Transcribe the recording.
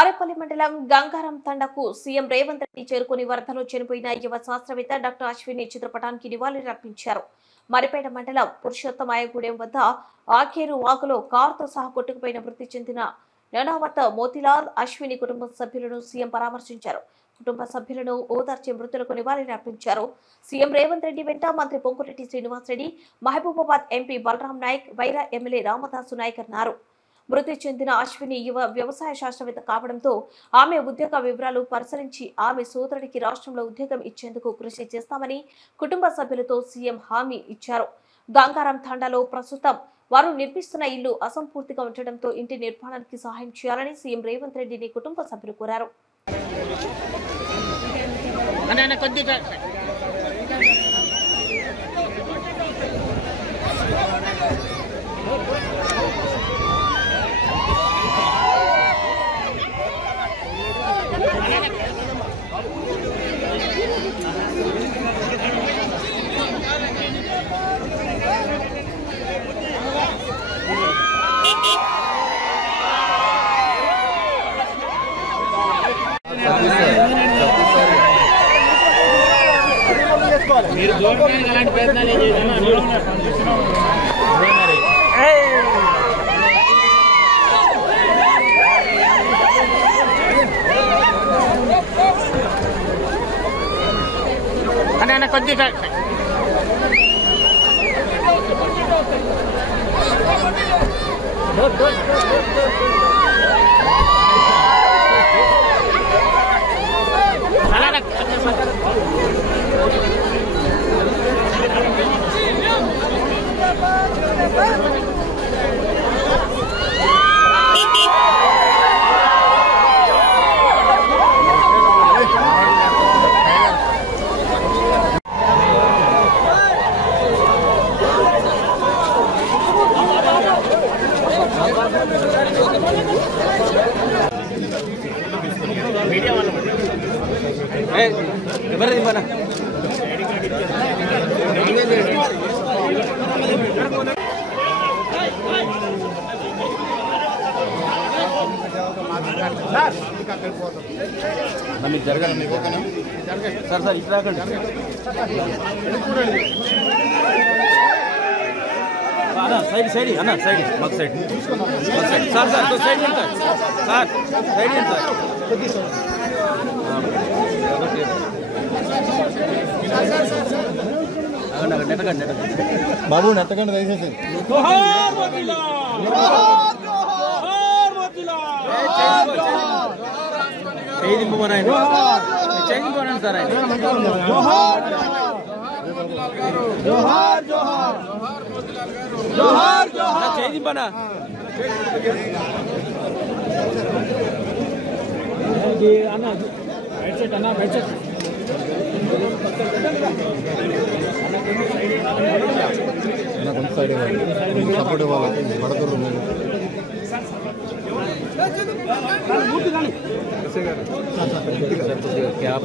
ఆరేపల్లి మండలం గంగారం తండకు సీఎం రేవంత్ రెడ్డి చేరుకుని వరదలో చనిపోయిన యువ శాస్త్రవేత్త డాక్టర్ అశ్విని చిత్రపటానికి నివాళులర్పించారు. మరిపేట మండలం పురుషోత్తమాయగూడెం వద్ద ఆఖేరు వాగులో కారుతో సహా కొట్టుకుపోయిన మృతి చెందిన ననావత్ మోతిలాల్ అశ్విని కుటుంబ సభ్యులను సీఎం పరామర్శించారు. కుటుంబ సభ్యులను ఓదార్చి మృతులకు నివాళులర్పించారు. సీఎం రేవంత్ రెడ్డి వెంట మంత్రి పొంగురెడ్డి శ్రీనివాసరెడ్డి, మహబూబాబాద్ ఎంపీ బలరాం నాయక్, వైరా ఎమ్మెల్యే రామదాసు నాయక్ అన్నారు. మృతి చెందిన అశ్విని యువ వ్యవసాయ శాస్త్రవేత్త కావడంతో ఆమె ఉద్యోగ వివరాలు పరిశీలించి ఆమె సోదరుడికి రాష్ట్రంలో ఉద్యోగం ఇచ్చేందుకు కృషి చేస్తామని కుటుంబ సభ్యులతో సీఎం హామీ ఇచ్చారు. గంగారం తండాలో ప్రస్తుతం వారు నిర్మిస్తున్న ఇల్లు అసంపూర్తిగా ఉండటంతో ఇంటి నిర్మాణానికి సహాయం చేయాలని సీఎం రేవంత్ రెడ్డిని కుటుంబ సభ్యులు కోరారు. మీరు గవర్నమెంట్ అలాంటి ప్రయత్నాలు అన్న కొద్దిగా మీడియా వాళ్ళ ఎవరిది మన మీకు జరగాలి సార్ సార్ ఇట్లా సైడ్ సైడ్ అన్న సైడ్ మాకు side sir sir side sir side sir బాబు నెట్టకండి దయచేసి చేయించుకోనండి సార్ ఆయన చేయింపనా అన్న బెడ్ సెట్ అన్న బెడ్ సెట్ సపోర్ట్ ఇవ్వాలి పడతారు క్యాప్